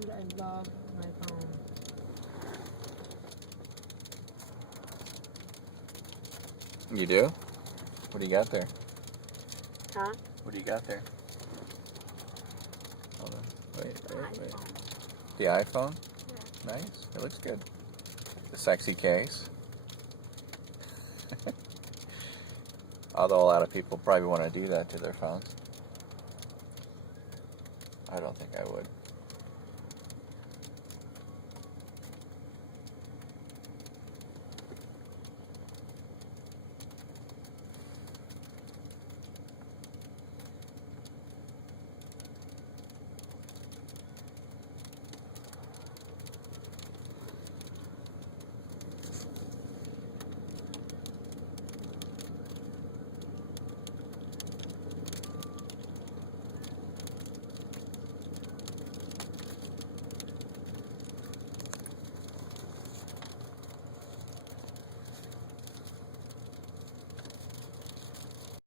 Dude, I love my phone. You do? What do you got there? Huh? What do you got there? Hold on. Wait. iPhone. The iPhone? Yeah. Nice. It looks good. The sexy case. Although a lot of people probably want to do that to their phones. I don't think I would.